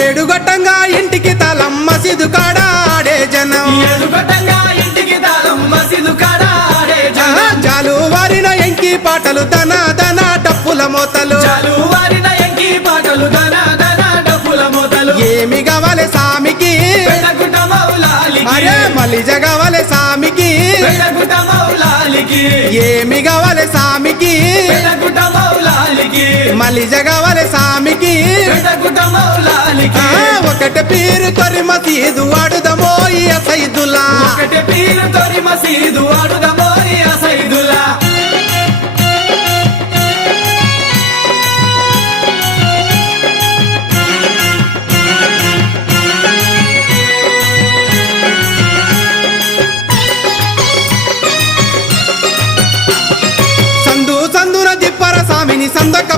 ఏడుగొట్టంగా ఇంటికి తాళం మసీదు కాడ ఆడే జనం ఏడుగొట్టంగా ఇంటికి తాళం మసీదు కాడ ఆడే జనం జాలు వారిన ఎంకి పాటలు దన దన డప్పుల మోతలు చాలు వారిన ఎంకి పాటలు దన దన డప్పుల మోతలు ఏమి కావాలి సామికి పెద్దగుట్ట మౌలాలికి అరే మలిజ కావాలి సామికి పెద్దగుట్ట మౌలాలికి ఏమి కావాలి సామికి పెద్దగుట్ట మౌలాలికి మలిజ కావాలి సామికి పెద్దగుట్ట మౌలాలికి ఒకటి పీరు తొరి మసీదు ఆడుదమో ఈ సైదులా ఒకటి పీరు తొరి మసీదు ఆడుదమో ఈ సైదులా సందు సందున దిప్పర సామిని సందొక్క